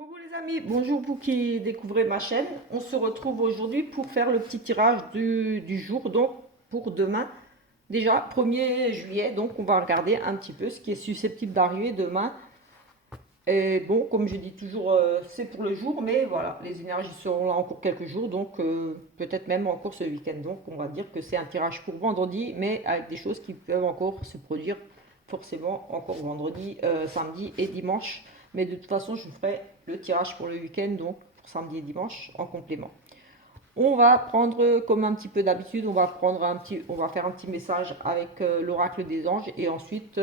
Coucou les amis, bonjour vous qui découvrez ma chaîne. On se retrouve aujourd'hui pour faire le petit tirage du jour, donc pour demain. Déjà, 1er juillet, donc on va regarder un petit peu ce qui est susceptible d'arriver demain. Et bon, comme je dis toujours, c'est pour le jour, mais voilà, les énergies seront là encore quelques jours, donc peut-être même encore ce week-end. Donc on va dire que c'est un tirage pour vendredi, mais avec des choses qui peuvent encore se produire forcément encore vendredi, samedi et dimanche. Mais de toute façon, je ferai le tirage pour le week-end, donc pour samedi et dimanche en complément. On va prendre, comme un petit peu d'habitude, on va faire un petit message avec l'oracle des anges et ensuite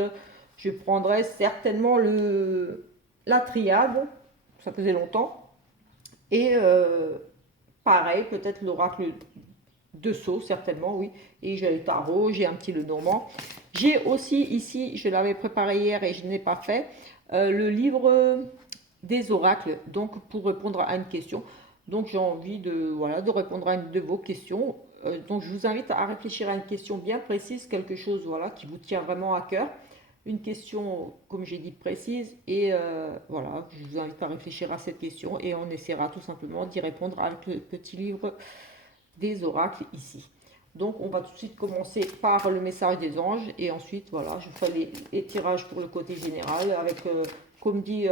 je prendrai certainement la triade, ça faisait longtemps, et pareil, peut-être l'oracle de Sceaux, certainement, oui, et j'ai le tarot, j'ai un petit Lenormand. J'ai aussi ici, je l'avais préparé hier et je n'ai pas fait, le livre des oracles, donc pour répondre à une question. Donc j'ai envie de, voilà, de répondre à une de vos questions. Donc je vous invite à réfléchir à une question bien précise, quelque chose voilà, qui vous tient vraiment à cœur. Une question, comme j'ai dit, précise. Et voilà, je vous invite à réfléchir à cette question et on essaiera tout simplement d'y répondre avec le petit livre des oracles ici. Donc on va tout de suite commencer par le message des anges et ensuite voilà, je ferai les tirages pour le côté général avec, comme dit,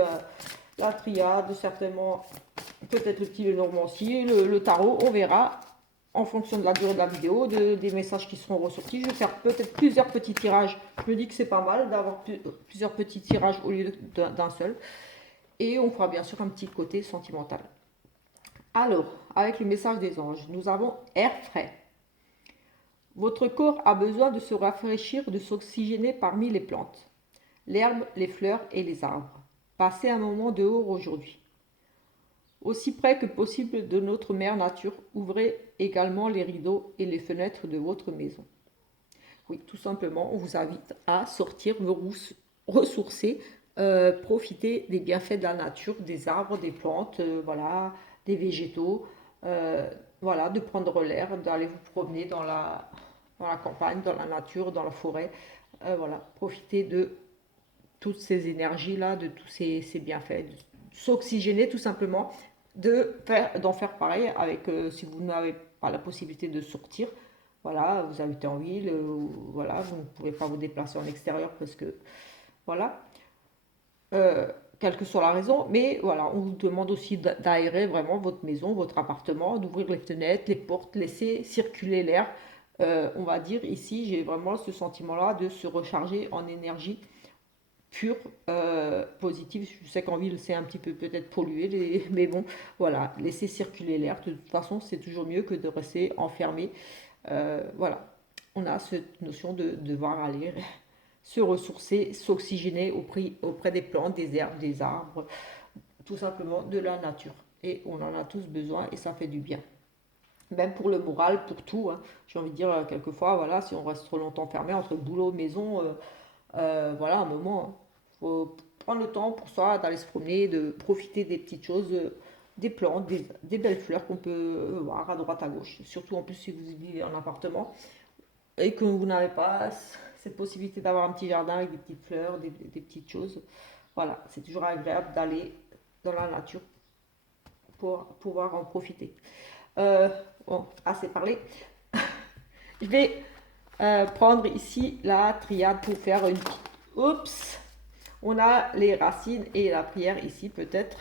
la triade, certainement peut-être le petit Lenormand aussi, le tarot, on verra en fonction de la durée de la vidéo, des messages qui seront ressortis. Je vais faire peut-être plusieurs petits tirages. Je me dis que c'est pas mal d'avoir plusieurs petits tirages au lieu d'un seul. Et on fera bien sûr un petit côté sentimental. Alors, avec le message des anges, nous avons air frais. Votre corps a besoin de se rafraîchir, de s'oxygéner parmi les plantes, l'herbe, les fleurs et les arbres. Passez un moment dehors aujourd'hui. Aussi près que possible de notre mère nature, ouvrez également les rideaux et les fenêtres de votre maison. Oui, tout simplement, on vous invite à sortir, vous ressourcer, profiter des bienfaits de la nature, des arbres, des plantes, voilà, des végétaux, voilà, de prendre l'air, d'aller vous promener dans la campagne, dans la nature, dans la forêt, voilà, profiter de toutes ces énergies-là, de tous ces bienfaits, de s'oxygéner tout simplement, d'en faire pareil avec, si vous n'avez pas la possibilité de sortir, voilà, vous habitez en ville, voilà, vous ne pouvez pas vous déplacer en extérieur parce que, voilà, euh, quelle que soit la raison, mais voilà, on vous demande aussi d'aérer vraiment votre maison, votre appartement, d'ouvrir les fenêtres, les portes, laisser circuler l'air. On va dire ici, j'ai vraiment ce sentiment-là de se recharger en énergie pure, positive. Je sais qu'en ville, c'est un petit peu peut-être pollué, mais bon, voilà, laisser circuler l'air. De toute façon, c'est toujours mieux que de rester enfermé. Voilà, on a cette notion de devoir aller se ressourcer, s'oxygéner auprès des plantes, des herbes, des arbres, tout simplement de la nature. Et on en a tous besoin et ça fait du bien. Même pour le moral, pour tout, hein. J'ai envie de dire, quelquefois, voilà, si on reste trop longtemps fermé entre boulot, maison, voilà, un moment, il faut prendre le temps pour ça, d'aller se promener, de profiter des petites choses, des plantes, des belles fleurs qu'on peut voir à droite, à gauche. Surtout en plus si vous vivez en appartement et que vous n'avez pas cette possibilité d'avoir un petit jardin avec des petites fleurs, des petites choses. Voilà, c'est toujours agréable d'aller dans la nature pour pouvoir en profiter. Euh, bon, assez parlé. Je vais prendre ici la triade pour faire une petite... Oups. On a les racines et la prière ici peut-être.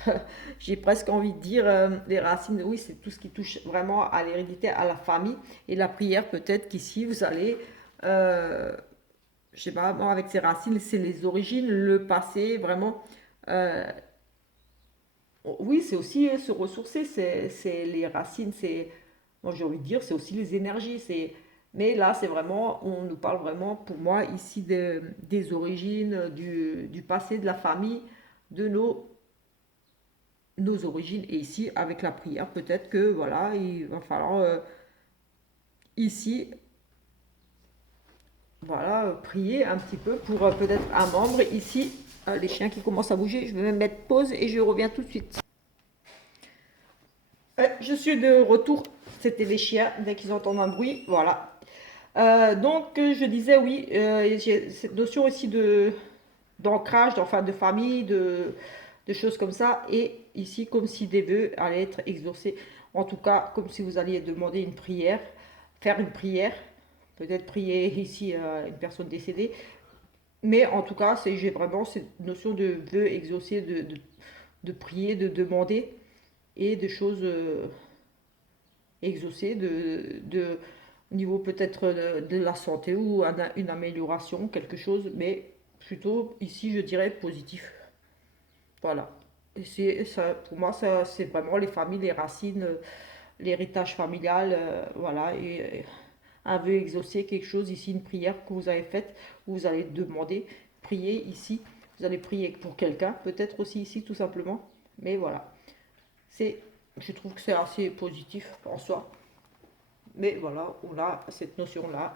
J'ai presque envie de dire les racines, oui, c'est tout ce qui touche vraiment à l'hérédité, à la famille. Et la prière peut-être qu'ici vous allez, je sais pas, moi avec ces racines, c'est les origines, le passé, vraiment. euh, oui, c'est aussi se ressourcer, c'est les racines, c'est, moi j'ai envie de dire, c'est aussi les énergies. Mais là, c'est vraiment, on nous parle vraiment, pour moi, ici des origines, du passé, de la famille, de nos origines. Et ici, avec la prière, peut-être que, voilà, il va falloir ici, voilà, prier un petit peu pour peut-être un membre. Ici, les chiens qui commencent à bouger, je vais même mettre pause et je reviens tout de suite. Je suis de retour. C'était les chiens, dès qu'ils entendent un bruit, voilà. Donc, je disais oui, j'ai cette notion aussi d'ancrage, enfin de famille, de choses comme ça. Et ici, comme si des vœux allaient être exaucés. En tout cas, comme si vous alliez demander une prière, faire une prière, peut-être prier ici à une personne décédée. Mais en tout cas, j'ai vraiment cette notion de vœux exaucés, de prier, de demander et de choses exaucées, au niveau peut-être de la santé ou une amélioration, quelque chose, mais plutôt ici, je dirais positif. Voilà. Et ça, pour moi, ça, c'est vraiment les familles, les racines, l'héritage familial, voilà. Et un vœu exaucé, quelque chose ici, une prière que vous avez faite, où vous allez demander, prier ici. Vous allez prier pour quelqu'un, peut-être aussi ici, tout simplement. Mais voilà. C'est, je trouve que c'est assez positif en soi. Mais voilà, on a cette notion-là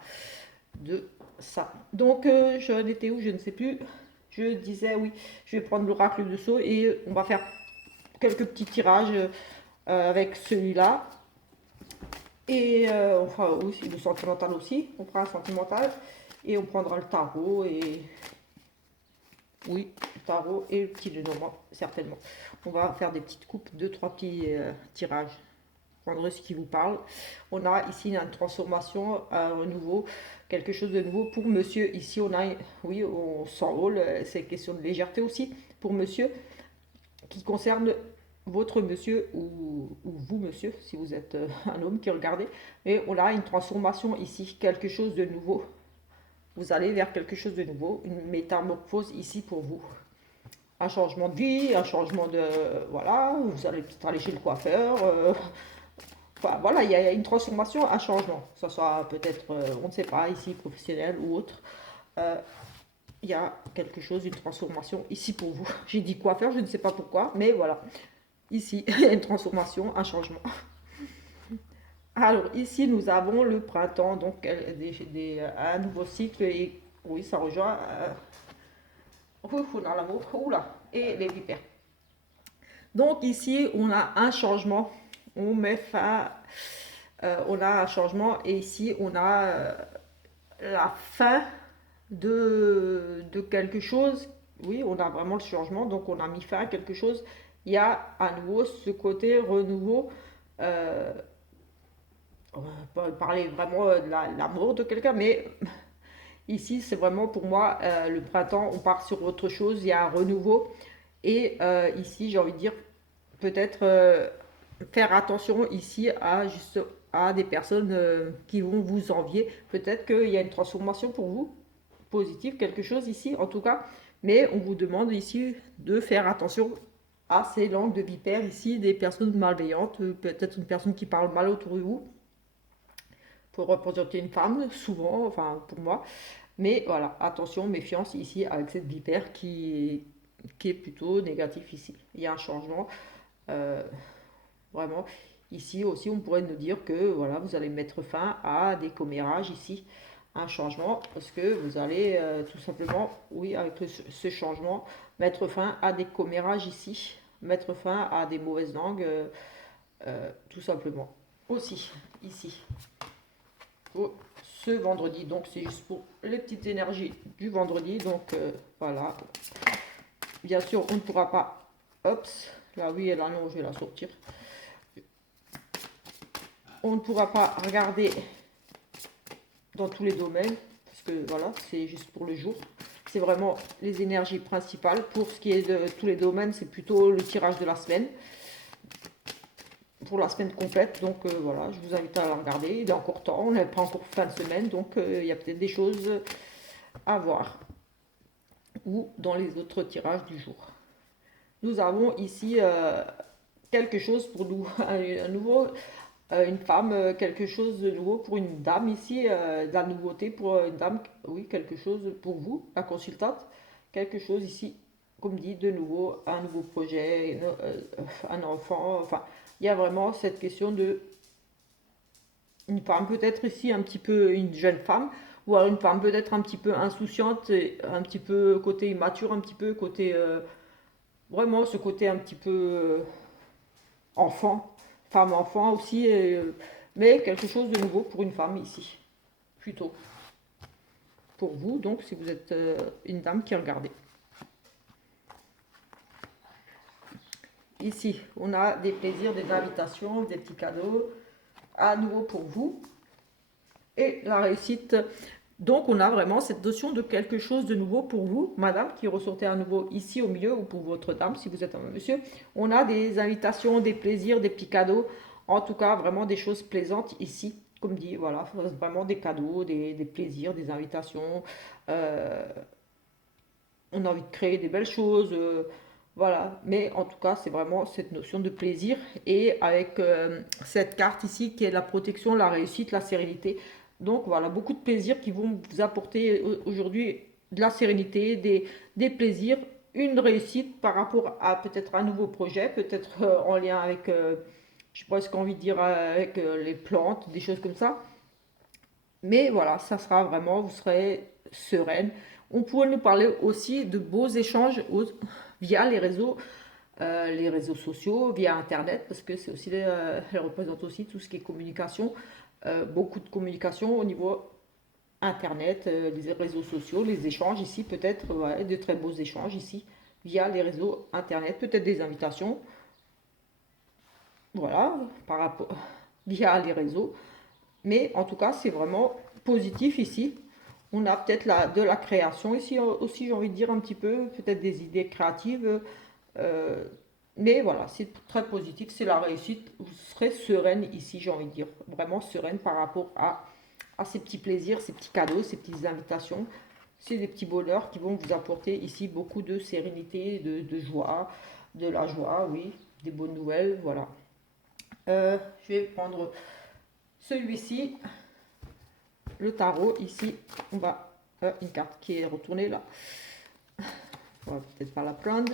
de ça. Donc, j'en étais où, je ne sais plus. Je disais, oui, je vais prendre l'oracle de Sceaux et on va faire quelques petits tirages avec celui-là. Et on fera aussi le sentimental aussi. On prend un sentimental et on prendra le tarot et oui, le tarot et le petit Lenormand, certainement. On va faire des petites coupes, deux, trois petits tirages. Prendre ce qui vous parle. On a ici une transformation, un nouveau, quelque chose de nouveau pour monsieur. Ici, on a, oui, on s'enrôle, c'est question de légèreté aussi pour monsieur, qui concerne votre monsieur ou vous monsieur, si vous êtes un homme qui regardez. Mais on a une transformation ici, quelque chose de nouveau. Vous allez vers quelque chose de nouveau, une métamorphose ici pour vous. Un changement de vie, un changement de... Voilà, vous allez peut-être aller chez le coiffeur. Enfin, voilà, il y a une transformation, un changement. Que ce soit peut-être, on ne sait pas, ici, professionnel ou autre. Euh, il y a quelque chose, une transformation ici pour vous. J'ai dit coiffeur, je ne sais pas pourquoi, mais voilà. Ici, il y a une transformation, un changement. Alors, ici, nous avons le printemps, donc un nouveau cycle. Et oui, ça rejoint... dans l'amour, oula, et les vipères. Donc ici, on a un changement. On met fin, on a un changement et ici, on a la fin de quelque chose. Oui, on a vraiment le changement, donc on a mis fin à quelque chose. Il y a à nouveau ce côté renouveau. On va parler vraiment de l'amour de quelqu'un, mais ici, c'est vraiment pour moi le printemps. On part sur autre chose, il y a un renouveau. Et ici, j'ai envie de dire, peut-être faire attention ici à des personnes qui vont vous envier. Peut-être qu'il y a une transformation pour vous, positive, quelque chose ici en tout cas. Mais on vous demande ici de faire attention à ces langues de vipères ici, des personnes malveillantes, peut-être une personne qui parle mal autour de vous, pour représenter une femme, souvent, enfin pour moi. Mais voilà, attention, méfiance ici avec cette vipère qui est plutôt négatif ici. Il y a un changement. Euh, Vraiment, ici aussi, on pourrait nous dire que voilà, vous allez mettre fin à des commérages ici, un changement, parce que vous allez tout simplement, oui, avec ce changement, mettre fin à des commérages ici, mettre fin à des mauvaises langues, tout simplement. Aussi, ici, pour ce vendredi. Donc, c'est juste pour les petites énergies du vendredi. Donc, voilà. Bien sûr, on ne pourra pas. Hop, là, oui, elle a non, je vais la sortir. On ne pourra pas regarder dans tous les domaines, parce que voilà, c'est juste pour le jour. C'est vraiment les énergies principales. Pour ce qui est de tous les domaines, c'est plutôt le tirage de la semaine, pour la semaine complète. Donc voilà, je vous invite à la regarder. Il est encore temps, on n'est pas encore fin de semaine, donc il y a peut-être des choses à voir. Ou dans les autres tirages du jour. Nous avons ici quelque chose pour nous, un nouveau... une femme, quelque chose de nouveau pour une dame ici, de la nouveauté pour une dame, oui, quelque chose pour vous, la consultante, quelque chose ici, comme dit, de nouveau, un nouveau projet, un enfant, enfin, il y a vraiment cette question de une femme, peut-être ici un petit peu une jeune femme, ou alors une femme peut-être un petit peu insouciante, un petit peu côté immature, un petit peu côté, vraiment ce côté un petit peu enfant, femme-enfant aussi, mais quelque chose de nouveau pour une femme ici, plutôt. Pour vous, donc, si vous êtes une dame qui regardez. ici, on a des plaisirs, des invitations, des petits cadeaux à nouveau pour vous. Et la réussite, donc on a vraiment cette notion de quelque chose de nouveau pour vous, madame, qui ressortait à nouveau ici au milieu, ou pour votre dame, si vous êtes un monsieur. On a des invitations, des plaisirs, des petits cadeaux, en tout cas vraiment des choses plaisantes ici. Comme dit, voilà, vraiment des cadeaux, des plaisirs, des invitations. Euh, on a envie de créer des belles choses, voilà. Mais en tout cas, c'est vraiment cette notion de plaisir. Et avec cette carte ici qui est la protection, la réussite, la sérénité. Donc voilà, beaucoup de plaisirs qui vont vous apporter aujourd'hui de la sérénité, des plaisirs, une réussite par rapport à peut-être un nouveau projet, peut-être en lien avec, je sais pas ce qu'on a envie de dire, avec les plantes, des choses comme ça. Mais voilà, ça sera vraiment, vous serez sereine. On pourrait nous parler aussi de beaux échanges via les réseaux sociaux, via Internet, parce que c'est aussi, elle représente aussi tout ce qui est communication, beaucoup de communication au niveau Internet, les réseaux sociaux, les échanges ici, peut-être ouais, de très beaux échanges ici, via les réseaux Internet, peut-être des invitations, voilà, par rapport, via les réseaux. Mais en tout cas, c'est vraiment positif ici. On a peut-être de la création ici aussi, j'ai envie de dire un petit peu, peut-être des idées créatives. euh, mais voilà, c'est très positif, c'est la réussite. Vous serez sereine ici, j'ai envie de dire. Vraiment sereine par rapport à ces petits plaisirs, ces petits cadeaux, ces petites invitations. C'est des petits bonheurs qui vont vous apporter ici beaucoup de sérénité, de joie, de la joie, oui, des bonnes nouvelles, voilà. Je vais prendre celui-ci, le tarot. Ici, on va une carte qui est retournée là. On va peut-être pas la prendre.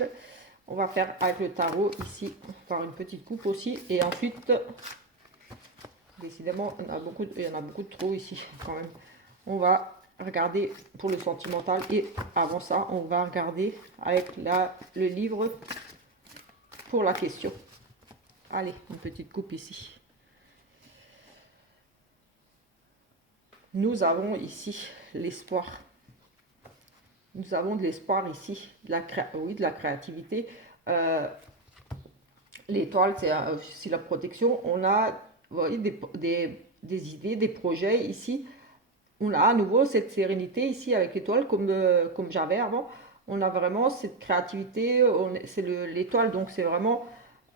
On va faire avec le tarot ici, faire une petite coupe aussi. Et ensuite, décidément, il y en a beaucoup de trop ici quand même. On va regarder pour le sentimental. Et avant ça, on va regarder avec le livre pour la question. Allez, une petite coupe ici. Nous avons ici l'espoir. Nous avons de l'espoir ici, oui, de la créativité. Euh, L'étoile, c'est la protection. On a, vous voyez, des idées, des projets ici. On a à nouveau cette sérénité ici avec l'étoile, comme j'avais avant. On a vraiment cette créativité. C'est l'étoile, donc c'est vraiment,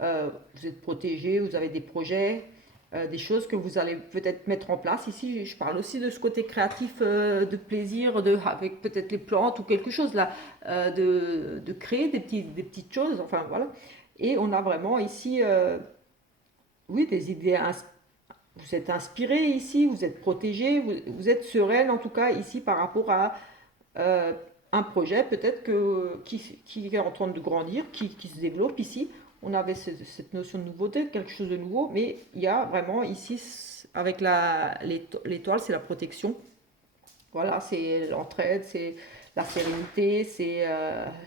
vous êtes protégé, vous avez des projets, des choses que vous allez peut-être mettre en place. Ici, je parle aussi de ce côté créatif, de plaisir, avec peut-être les plantes ou quelque chose là, de créer des petites choses. Enfin voilà. Et on a vraiment ici, oui, des idées. Vous êtes inspiré ici, vous êtes protégé, vous êtes sereine en tout cas ici par rapport à euh, un projet peut-être qui est en train de grandir, qui se développe ici. On avait cette notion de nouveauté, quelque chose de nouveau, mais il y a vraiment ici, avec l'étoile, c'est la protection. Voilà, c'est l'entraide, c'est la sérénité, c'est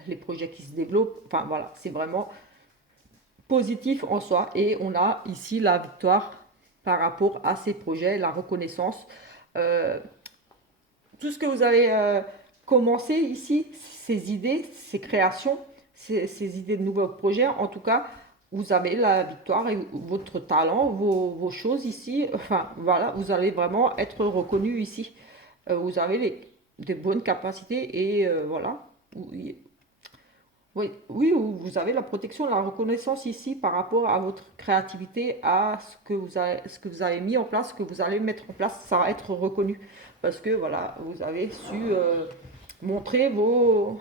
les projets qui se développent. Enfin voilà, c'est vraiment positif en soi. Et on a ici la victoire par rapport à ces projets, la reconnaissance. Euh, tout ce que vous avez commencé ici, ces idées, ces créations, ces idées de nouveaux projets, en tout cas, vous avez la victoire et votre talent, vos choses ici. Enfin, voilà, vous allez vraiment être reconnu ici. Vous avez des bonnes capacités et voilà. Oui, oui, vous avez la protection, la reconnaissance ici par rapport à votre créativité, à ce que vous avez mis en place, ce que vous allez mettre en place, ça va être reconnu. Parce que voilà, vous avez su montrer vos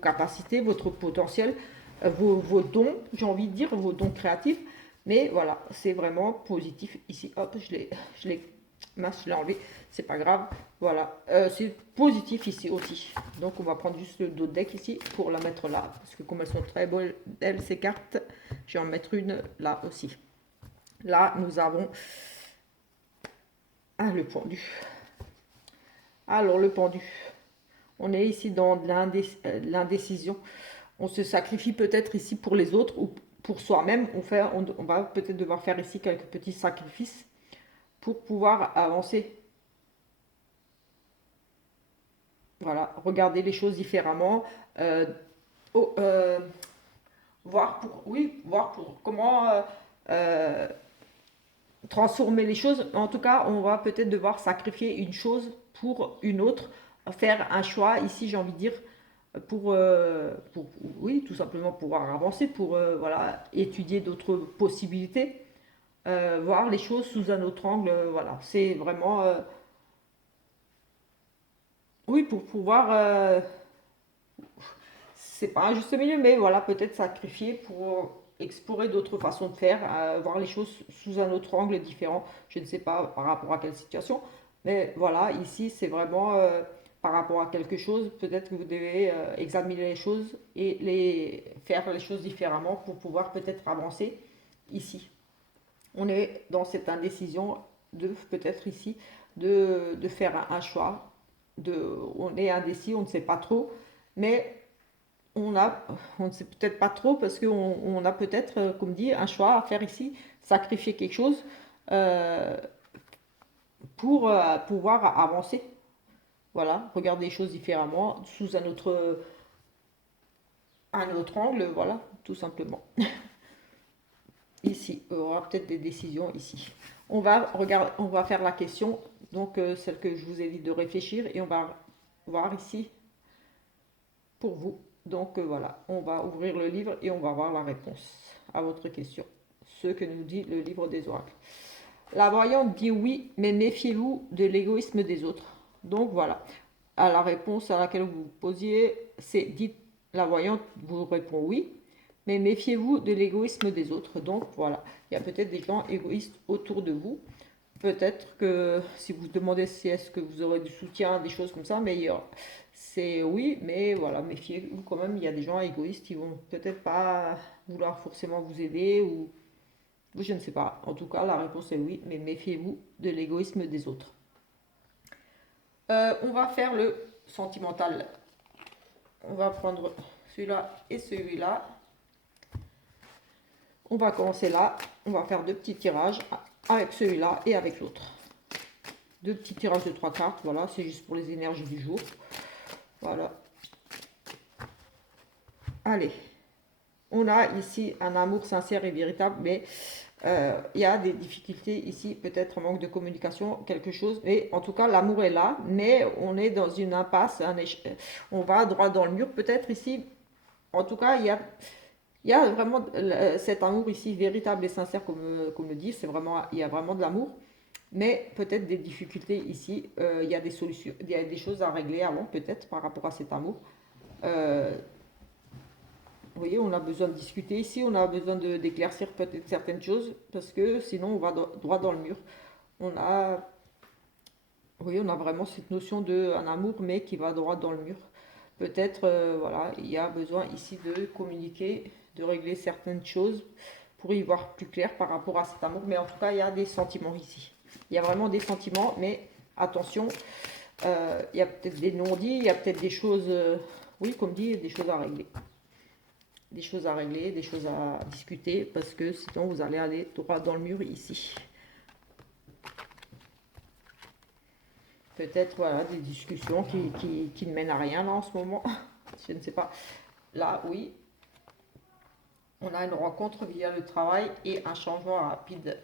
capacités, votre potentiel, vos dons, j'ai envie de dire, vos dons créatifs. Mais voilà, c'est vraiment positif ici. Hop, je l'ai mince, je l'ai enlevé, c'est pas grave. Voilà, c'est positif ici aussi. Donc on va prendre juste le dos de deck ici pour la mettre là. Parce que comme elles sont très belles, ces cartes, je vais en mettre une là aussi. Là, nous avons le pendu. Alors le pendu, on est ici dans l'indécision. On se sacrifie peut-être ici pour les autres ou pour soi-même. On va peut-être devoir faire ici quelques petits sacrifices pour pouvoir avancer. Voilà, regarder les choses différemment. Euh, oh, voir pour comment euh, transformer les choses. En tout cas, on va peut-être devoir sacrifier une chose pour une autre, faire un choix. Ici, j'ai envie de dire, oui, tout simplement pouvoir avancer, pour voilà, étudier d'autres possibilités, voir les choses sous un autre angle. Voilà, c'est vraiment, oui, pour pouvoir, c'est pas un juste milieu, mais voilà, peut-être sacrifier pour explorer d'autres façons de faire, voir les choses sous un autre angle différent. Je ne sais pas par rapport à quelle situation, mais voilà, ici c'est vraiment par rapport à quelque chose. Peut-être que vous devez examiner les choses et faire les choses différemment pour pouvoir peut-être avancer ici. On est dans cette indécision de peut-être ici de faire un choix. On est indécis, on ne sait pas trop, mais on a, on ne sait peut-être pas trop parce qu'on a peut-être, comme dit, un choix à faire ici, sacrifier quelque chose euh, pour pouvoir avancer. Voilà, regarder les choses différemment, sous un autre angle, voilà, tout simplement. Ici, il y aura peut-être des décisions ici. On va faire la question, donc celle que je vous ai dit de réfléchir, et on va voir ici pour vous. Donc voilà, on va ouvrir le livre et on va voir la réponse à votre question. Ce que nous dit le livre des oracles. La voyante dit oui, mais méfiez-vous de l'égoïsme des autres. Donc voilà, à la réponse à laquelle vous posiez, c'est dites, la voyante vous répond oui, mais méfiez-vous de l'égoïsme des autres. Donc voilà, il y a peut-être des gens égoïstes autour de vous. Peut-être que si vous demandez si est-ce que vous aurez du soutien, des choses comme ça, mais c'est oui, mais voilà, méfiez-vous quand même, il y a des gens égoïstes qui vont peut-être pas vouloir forcément vous aider, ou je ne sais pas. En tout cas, la réponse est oui, mais méfiez-vous de l'égoïsme des autres. On va faire le sentimental. On va prendre celui-là et celui-là. On va commencer là. On va faire deux petits tirages avec celui-là et avec l'autre. Deux petits tirages de 3 cartes. Voilà, c'est juste pour les énergies du jour. Voilà. Allez. On a ici un amour sincère et véritable, mais il y a des difficultés ici, peut-être un manque de communication, quelque chose. Mais en tout cas, l'amour est là, mais on est dans une impasse. On va droit dans le mur, peut-être ici. En tout cas, il y a vraiment cet amour ici véritable et sincère, comme le dit. Il y a vraiment de l'amour, mais peut-être des difficultés ici. Il y a des solutions, il y a des choses à régler avant, peut-être par rapport à cet amour. Euh, vous voyez, on a besoin de discuter ici, on a besoin d'éclaircir peut-être certaines choses, parce que sinon on va droit dans le mur. On a, oui, on a vraiment cette notion d'un amour, mais qui va droit dans le mur. Peut-être, voilà, il y a besoin ici de communiquer, de régler certaines choses pour y voir plus clair par rapport à cet amour. Mais en tout cas, il y a des sentiments ici. Il y a vraiment des sentiments, mais attention, il y a peut-être des non-dits, il y a peut-être des choses, oui, comme dit, des choses à régler. Des choses à régler, des choses à discuter, parce que sinon vous allez aller droit dans le mur ici. Peut-être voilà, des discussions qui ne mènent à rien là en ce moment. Je ne sais pas. Là, oui, on a une rencontre via le travail et un changement rapide.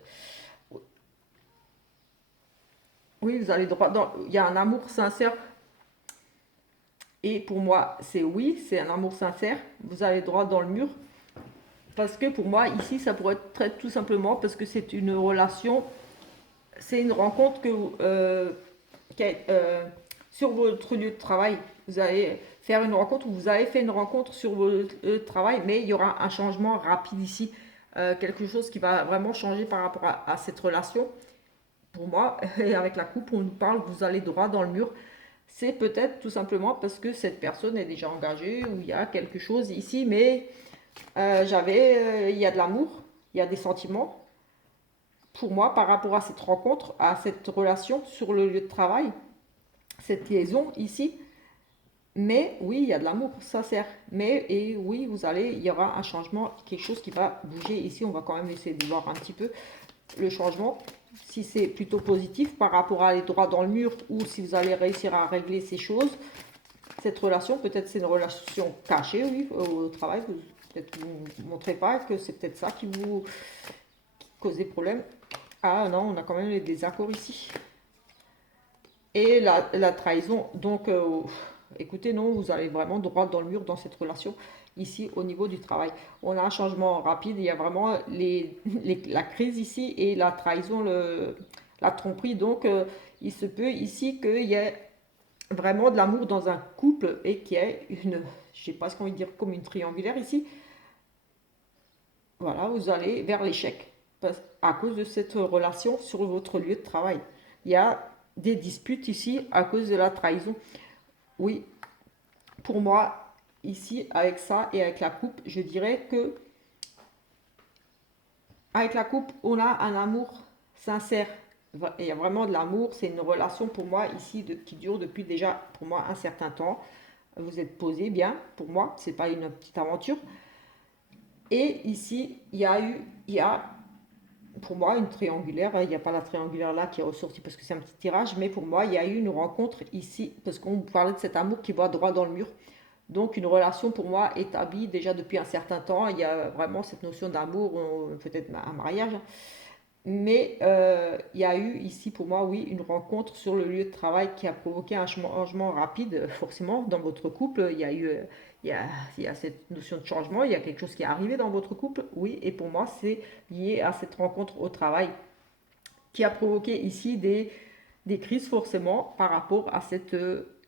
Oui, vous allez droit dans. Il y a un amour sincère. Et pour moi, c'est oui, c'est un amour sincère. Vous allez droit dans le mur. Parce que pour moi, ici, ça pourrait être très tout simplement parce que c'est une relation, c'est une rencontre sur votre lieu de travail. Vous allez faire une rencontre, ou vous avez fait une rencontre sur votre lieu de travail, mais il y aura un changement rapide ici. Quelque chose qui va vraiment changer par rapport à cette relation. Pour moi, et avec la coupe, on nous parle, vous allez droit dans le mur. C'est peut-être tout simplement parce que cette personne est déjà engagée, ou il y a quelque chose ici, mais il y a de l'amour, il y a des sentiments. Pour moi, par rapport à cette rencontre, à cette relation sur le lieu de travail, cette liaison ici, mais oui, il y a de l'amour sincère. Mais, et oui, il y aura un changement, quelque chose qui va bouger ici. On va quand même essayer de voir un petit peu le changement. Si c'est plutôt positif par rapport à aller droit dans le mur, ou si vous allez réussir à régler ces choses. Cette relation, peut-être c'est une relation cachée, oui, au travail. peut-être vous ne montrez pas que c'est peut-être ça qui vous cause des problèmes. Ah non, on a quand même les désaccords ici. Et la trahison, donc écoutez, non, vous allez vraiment droit dans le mur dans cette relation. Ici, au niveau du travail, on a un changement rapide, il y a vraiment la crise ici et la trahison, la tromperie. Donc, il se peut ici qu'il y ait vraiment de l'amour dans un couple et qu'il y ait une, je sais pas ce qu'on veut dire, comme une triangulaire ici. Voilà, vous allez vers l'échec à cause de cette relation sur votre lieu de travail. Il y a des disputes ici à cause de la trahison. Oui, pour moi, ici, avec ça et avec la coupe, je dirais que avec la coupe, on a un amour sincère. Il y a vraiment de l'amour. C'est une relation pour moi ici qui dure depuis déjà pour moi un certain temps. Vous êtes posé bien. Pour moi, c'est pas une petite aventure. Et ici, il y a pour moi une triangulaire. Il n'y a pas la triangulaire là qui est ressortie parce que c'est un petit tirage, mais pour moi, il y a eu une rencontre ici parce qu'on parlait de cet amour qui va droit dans le mur. Donc une relation pour moi établie déjà depuis un certain temps. Il y a vraiment cette notion d'amour, peut-être un mariage. Mais il y a eu ici pour moi, oui, une rencontre sur le lieu de travail qui a provoqué un changement rapide, forcément, dans votre couple. Il y a eu, il y a cette notion de changement, il y a quelque chose qui est arrivé dans votre couple, oui. Et pour moi, c'est lié à cette rencontre au travail qui a provoqué ici des crises forcément par rapport à cette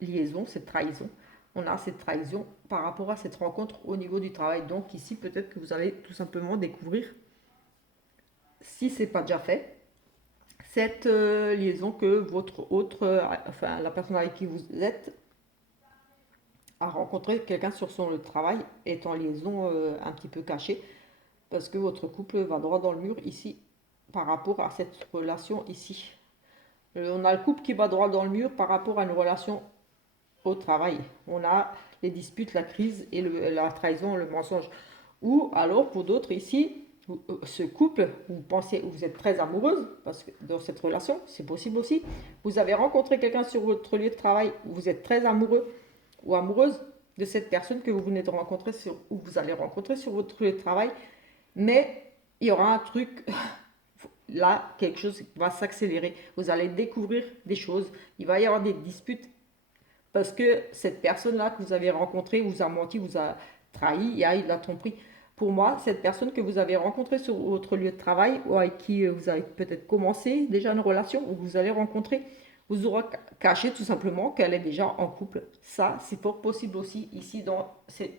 liaison, cette trahison. On a cette trahison par rapport à cette rencontre au niveau du travail. Donc ici, peut-être que vous allez tout simplement découvrir, si ce n'est pas déjà fait, cette liaison que votre autre, enfin la personne avec qui vous êtes, a rencontré quelqu'un sur son lieu de travail, est en liaison un petit peu cachée, parce que votre couple va droit dans le mur ici par rapport à cette relation ici. On a le couple qui va droit dans le mur par rapport à une relation au travail. On a les disputes, la crise et la trahison, le mensonge. Ou alors pour d'autres ici, ce couple, vous pensez, vous êtes très amoureuse, parce que dans cette relation, c'est possible aussi. Vous avez rencontré quelqu'un sur votre lieu de travail, vous êtes très amoureux ou amoureuse de cette personne que vous venez de rencontrer ou vous allez rencontrer sur votre lieu de travail, mais il y aura un truc là, quelque chose va s'accélérer. Vous allez découvrir des choses. Il va y avoir des disputes parce que cette personne-là que vous avez rencontrée vous a menti, vous a trahi, il y a eu de la tromperie. Pour moi, cette personne que vous avez rencontrée sur votre lieu de travail ou avec qui vous avez peut-être commencé déjà une relation ou que vous allez rencontrer, vous aurez caché tout simplement qu'elle est déjà en couple. Ça, c'est fort possible aussi ici,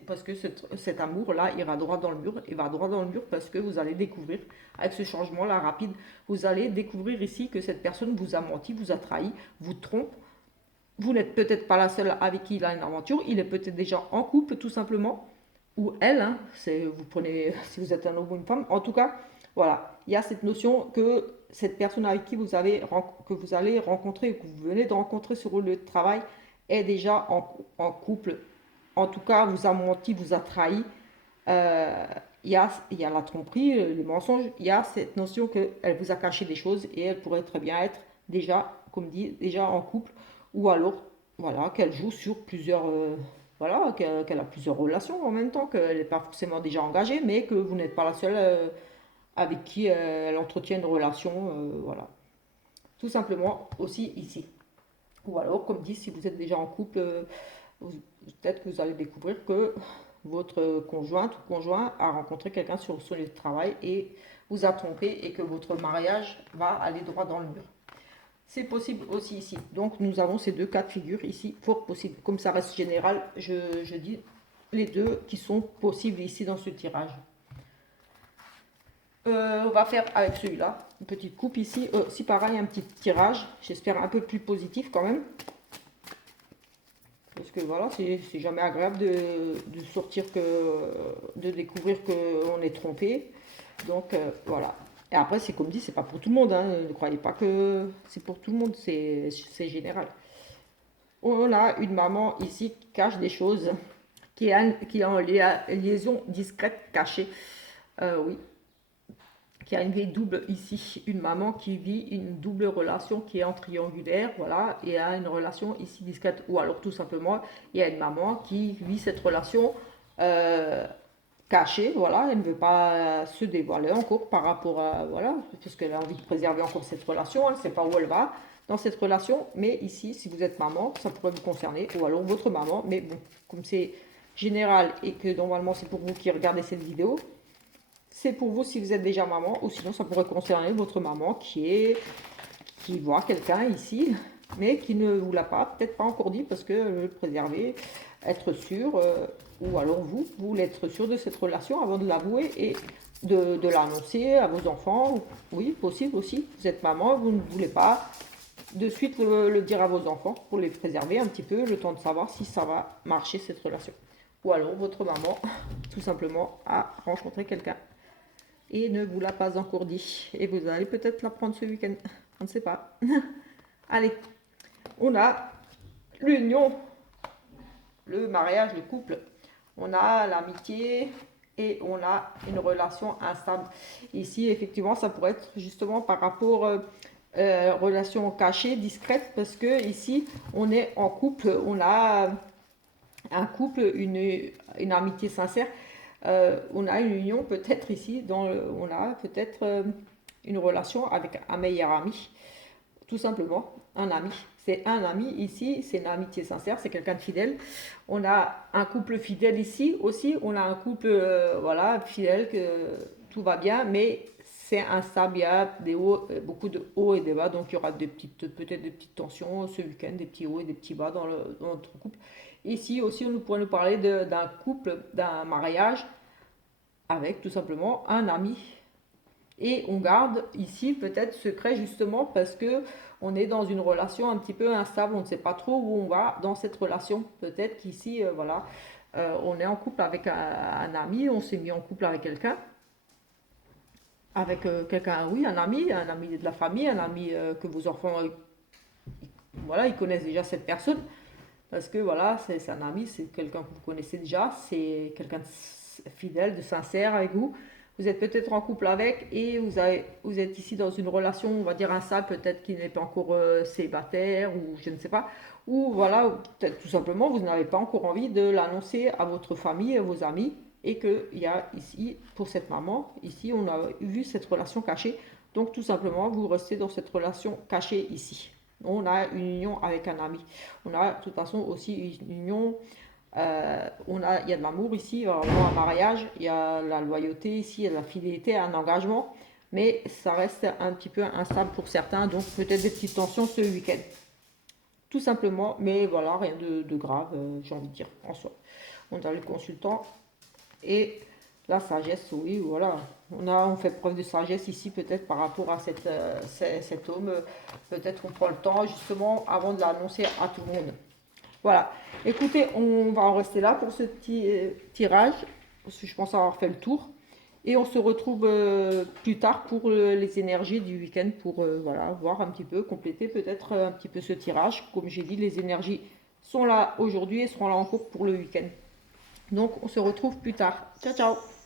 parce que cet amour-là ira droit dans le mur, et va droit dans le mur parce que vous allez découvrir, avec ce changement-là rapide, vous allez découvrir ici que cette personne vous a menti, vous a trahi, vous trompe. Vous n'êtes peut-être pas la seule avec qui il a une aventure, il est peut-être déjà en couple tout simplement, ou elle, hein, vous prenez si vous êtes un homme ou une femme. En tout cas, voilà, il y a cette notion que cette personne avec qui que vous allez rencontrer, que vous venez de rencontrer sur le lieu de travail, est déjà en couple. En tout cas, vous a menti, vous a trahi. Euh, il y a la tromperie, les mensonges. Il y a cette notion qu'elle vous a caché des choses et elle pourrait très bien être déjà, comme dit, déjà en couple. Ou alors, voilà, qu'elle joue sur plusieurs, voilà, qu'elle a plusieurs relations en même temps, qu'elle n'est pas forcément déjà engagée, mais que vous n'êtes pas la seule avec qui elle entretient une relation, voilà. Tout simplement aussi ici. Ou alors, comme dit, si vous êtes déjà en couple, peut-être que vous allez découvrir que votre conjointe ou conjoint a rencontré quelqu'un sur son lieu de travail et vous a trompé et que votre mariage va aller droit dans le mur. C'est possible aussi ici. Donc nous avons ces deux cas de figure ici, fort possible. Comme ça reste général, je dis les deux qui sont possibles ici dans ce tirage. On va faire avec celui-là, une petite coupe ici. Si pareil, un petit tirage, j'espère un peu plus positif quand même. Parce que voilà, c'est jamais agréable de sortir de découvrir qu'on est trompé. Donc voilà. Et après, c'est comme dit, c'est pas pour tout le monde. Hein. Ne croyez pas que c'est pour tout le monde, c'est général. On a une maman ici qui cache des choses, qui est en liaison discrète, cachée. Oui, qui a une vie double ici. Une maman qui vit une double relation qui est en triangulaire, voilà, et a une relation ici discrète. Ou alors tout simplement, il y a une maman qui vit cette relation cachée, voilà, elle ne veut pas se dévoiler encore par rapport à, voilà, parce qu'elle a envie de préserver encore cette relation, elle ne sait pas où elle va dans cette relation, mais ici, si vous êtes maman, ça pourrait vous concerner, ou alors votre maman, mais bon, comme c'est général et que normalement c'est pour vous qui regardez cette vidéo, c'est pour vous si vous êtes déjà maman, ou sinon ça pourrait concerner votre maman qui voit quelqu'un ici, mais qui ne vous l'a pas, peut-être pas encore dit, parce que le préserver, être sûr, ou alors vous voulez être sûr de cette relation avant de l'avouer et de l'annoncer à vos enfants. Oui, possible aussi. Vous êtes maman, vous ne voulez pas de suite le dire à vos enfants pour les préserver un petit peu, le temps de savoir si ça va marcher cette relation. Ou alors votre maman, tout simplement, a rencontré quelqu'un et ne vous l'a pas encore dit. Et vous allez peut-être l'apprendre ce week-end. On ne sait pas. Allez, on a l'union, le mariage, le couple. On a l'amitié et on a une relation instable. Ici, effectivement, ça pourrait être justement par rapport relation cachée, discrète, parce que ici, on est en couple, on a un couple, une amitié sincère. On a une union peut-être ici, on a peut-être une relation avec un meilleur ami, tout simplement, un ami. C'est un ami ici, c'est une amitié sincère, c'est quelqu'un de fidèle. On a un couple fidèle ici aussi, on a un couple voilà, fidèle, que tout va bien, mais c'est instable, il y a des hauts, beaucoup de hauts et des bas, donc il y aura peut-être des petites tensions ce week-end, des petits hauts et des petits bas dans notre couple. Ici aussi, on pourrait nous parler d'un couple, d'un mariage avec tout simplement un ami. Et on garde ici peut-être secret justement parce que on est dans une relation un petit peu instable, on ne sait pas trop où on va dans cette relation. Peut-être qu'ici, voilà, on est en couple avec un ami, on s'est mis en couple avec quelqu'un, quelqu'un, oui, un ami de la famille, un ami que vos enfants, voilà, ils connaissent déjà cette personne. Parce que voilà, c'est un ami, c'est quelqu'un que vous connaissez déjà, c'est quelqu'un de fidèle, de sincère avec vous. Vous êtes peut-être en couple avec et vous êtes ici dans une relation, on va dire instable, peut-être qu'il n'est pas encore célibataire ou je ne sais pas. Ou voilà, peut-être tout simplement, vous n'avez pas encore envie de l'annoncer à votre famille, à vos amis. Et qu'il y a ici, pour cette maman, ici on a vu cette relation cachée. Donc tout simplement, vous restez dans cette relation cachée ici. On a une union avec un ami. On a de toute façon aussi une union. Il y a de l'amour ici, il y a un mariage, il y a la loyauté ici, il y a la fidélité, un engagement. Mais ça reste un petit peu instable pour certains, donc peut-être des petites tensions ce week-end. Tout simplement, mais voilà, rien de grave, j'ai envie de dire, en soi. On a le consultant et la sagesse, oui, voilà. On fait preuve de sagesse ici, peut-être par rapport à cet homme. Peut-être qu'on prend le temps, justement, avant de l'annoncer à tout le monde. Voilà. Écoutez, on va en rester là pour ce petit tirage, parce que je pense avoir fait le tour. Et on se retrouve plus tard pour les énergies du week-end, pour voilà, voir un petit peu, compléter peut-être un petit peu ce tirage. Comme j'ai dit, les énergies sont là aujourd'hui et seront là en cours pour le week-end. Donc, on se retrouve plus tard. Ciao, ciao!